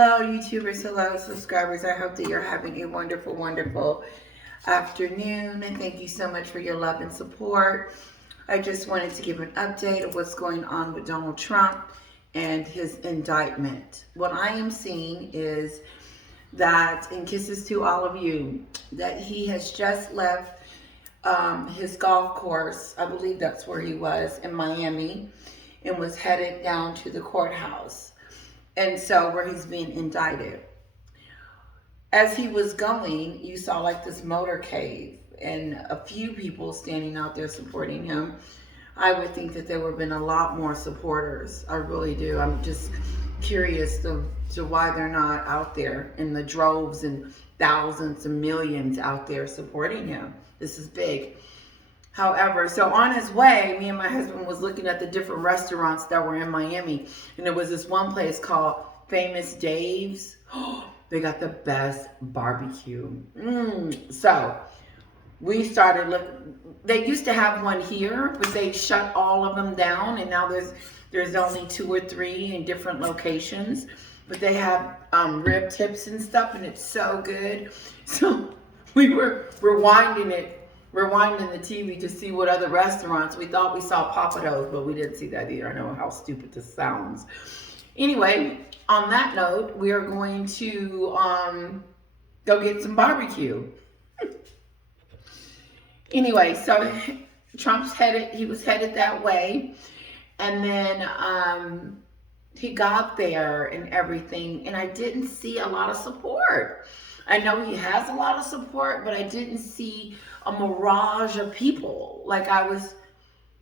Hello, YouTubers. Hello, subscribers. I hope that you're having a wonderful, wonderful afternoon. And thank you so much for your love and support. I just wanted to give an update of what's going on with Donald Trump and his indictment. What I am seeing is that, and kisses to all of you, that he has just left his golf course. I believe that's where he was in Miami, and was headed down to the courthouse. And so where he's being indicted. As he was going, you saw like this motorcade and a few people standing out there supporting him. I would think that there would have been a lot more supporters. I really do. I'm just curious to why they're not out there in the droves and thousands and millions out there supporting him. This is big. However, so on his way, me and my husband was looking at the different restaurants that were in Miami. And there was this one place called Famous Dave's. They got the best barbecue. So we started looking. They used to have one here, but they shut all of them down. And now there's only 2 or 3 in different locations. But they have rib tips and stuff, and it's so good. So we were rewinding the TV to see what other restaurants. We thought we saw Papados, but we didn't see that either. I know how stupid this sounds. Anyway, on that note, we are going to go get some barbecue. Anyway, so he was headed that way. And then he got there and everything, and I didn't see a lot of support. I know he has a lot of support, but I didn't see a mirage of people like I was,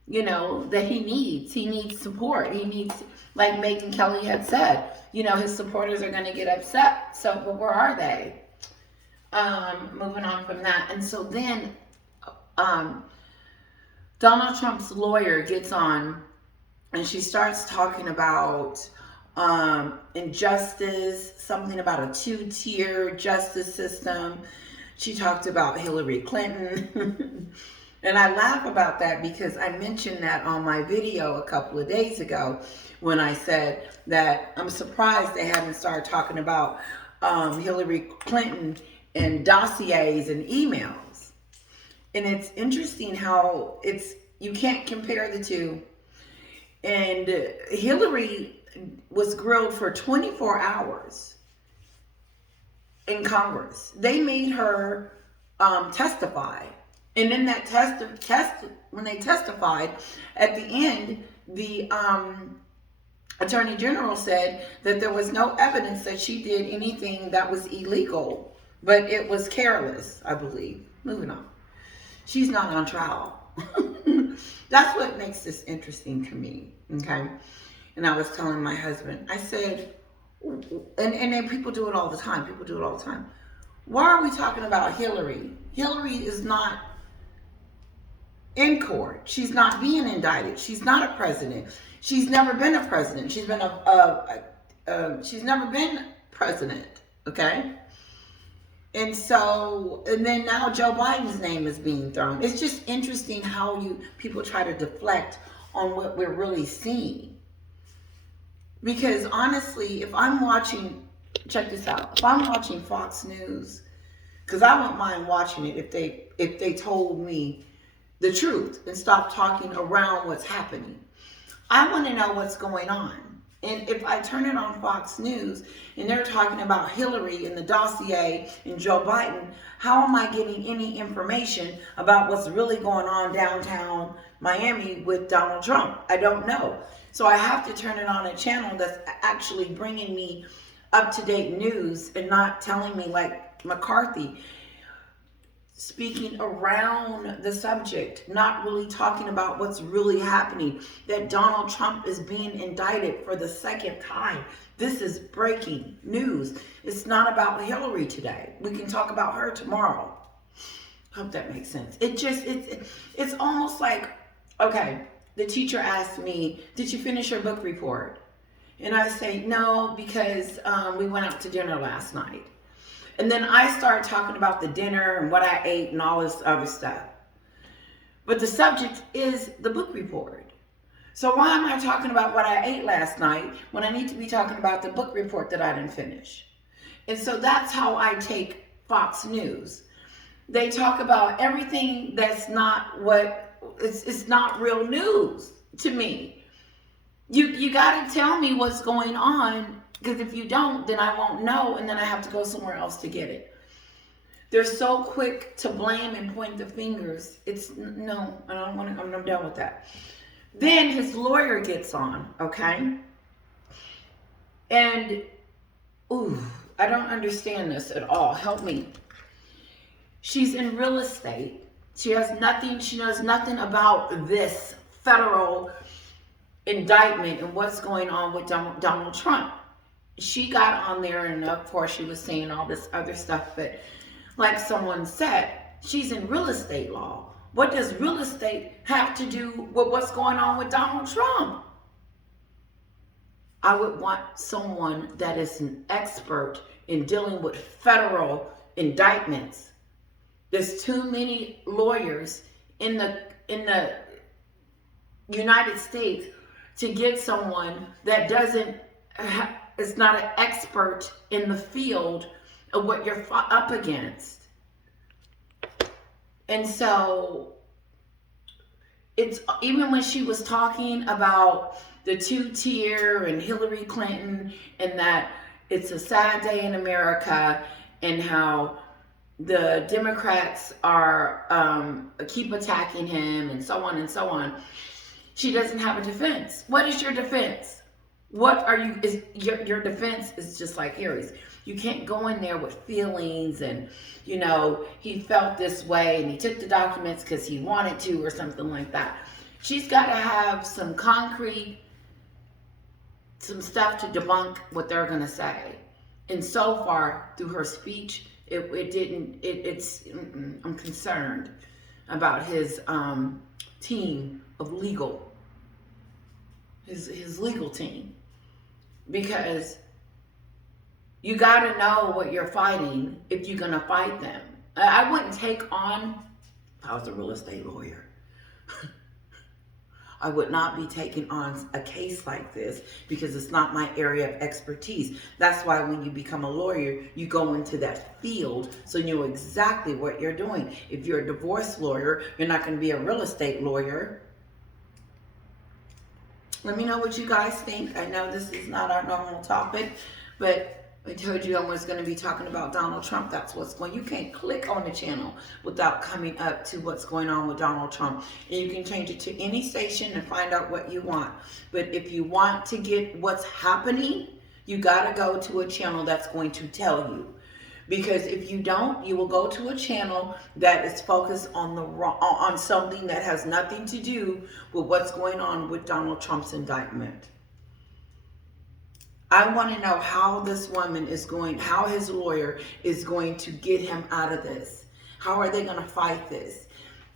that he needs. He needs support. He needs, like Megan Kelly had said, his supporters are going to get upset. So, but where are they? Moving on from that. And so then Donald Trump's lawyer gets on and she starts talking about injustice, something about a 2-tier justice system. She talked about Hillary Clinton. And I laugh about that because I mentioned that on my video a couple of days ago when I said that I'm surprised they haven't started talking about Hillary Clinton and dossiers and emails. And it's interesting how you can't compare the two. And Hillary was grilled for 24 hours in Congress. They made her testify. And in that when they testified, at the end, the Attorney General said that there was no evidence that she did anything that was illegal, but it was careless, I believe. Moving on. She's not on trial. That's what makes this interesting to me, okay? And I was telling my husband, I said, and then people do it all the time. People do it all the time. Why are we talking about Hillary? Hillary is not in court. She's not being indicted. She's not a president. She's never been a president. She's never been president, okay? And so, and then now Joe Biden's name is being thrown. It's just interesting how people try to deflect on what we're really seeing. Because honestly, if I'm watching, check this out. If I'm watching Fox News, because I wouldn't mind watching it if they told me the truth and stop talking around what's happening. I want to know what's going on. And if I turn it on Fox News and they're talking about Hillary and the dossier and Joe Biden, how am I getting any information about what's really going on downtown Miami with Donald Trump? I don't know. So I have to turn it on a channel that's actually bringing me up-to-date news and not telling me like McCarthy, speaking around the subject, not really talking about what's really happening, that Donald Trump is being indicted for the 2nd time. This is breaking news. It's not about Hillary today. We can talk about her tomorrow. Hope that makes sense. It's almost like, okay, the teacher asked me, did you finish your book report? And I say, no, because we went out to dinner last night. And then I start talking about the dinner and what I ate and all this other stuff. But the subject is the book report. So why am I talking about what I ate last night when I need to be talking about the book report that I didn't finish? And so that's how I take Fox News. They talk about everything that's not what, it's not real news to me. You got to tell me what's going on, because if you don't, then I won't know, and then I have to go somewhere else to get it. They're so quick to blame and point the fingers. It's no, I don't want to. I'm done with that. Then his lawyer gets on, okay? And ooh, I don't understand this at all. Help me. She's in real estate. She knows nothing about this federal indictment and what's going on with Donald Trump. She got on there, and of course she was saying all this other stuff, but like someone said, she's in real estate law. What does real estate have to do with what's going on with Donald Trump? I would want someone that is an expert in dealing with federal indictments. There's too many lawyers in the United States to get someone that is not an expert in the field of what you're up against. And so it's even when she was talking about the two-tier and Hillary Clinton, and that it's a sad day in America, and how the Democrats are keep attacking him, and so on and so on. She doesn't have a defense. What is your defense? What are you? Your defense is just like Harry's. You can't go in there with feelings and, he felt this way and he took the documents because he wanted to, or something like that. She's got to have some concrete, some stuff to debunk what they're going to say. And so far, through her speech, I'm concerned about his team of legal, his legal team, because you got to know what you're fighting if you're going to fight them. I wouldn't take on, if I was a real estate lawyer, I would not be taking on a case like this, because it's not my area of expertise. That's why when you become a lawyer, you go into that field so you know exactly what you're doing. If you're a divorce lawyer, you're not going to be a real estate lawyer. Let me know what you guys think. I know this is not our normal topic, but I told you I was going to be talking about Donald Trump. That's what's going. You can't click on the channel without coming up to what's going on with Donald Trump. And you can change it to any station and find out what you want. But if you want to get what's happening, you got to go to a channel that's going to tell you. Because if you don't, you will go to a channel that is focused on something that has nothing to do with what's going on with Donald Trump's indictment. I want to know how this woman how his lawyer is going to get him out of this. How are they going to fight this?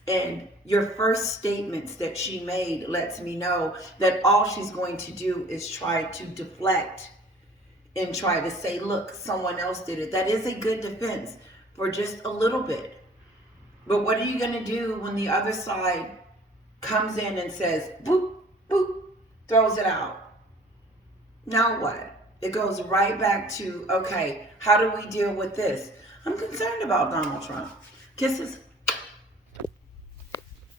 And your first statements that she made lets me know that all she's going to do is try to deflect and try to say, look, someone else did it. That is a good defense for just a little bit. But what are you going to do when the other side comes in and says, boop, boop, throws it out? Now what? It goes right back to, okay, how do we deal with this? I'm concerned about Donald Trump. Kisses.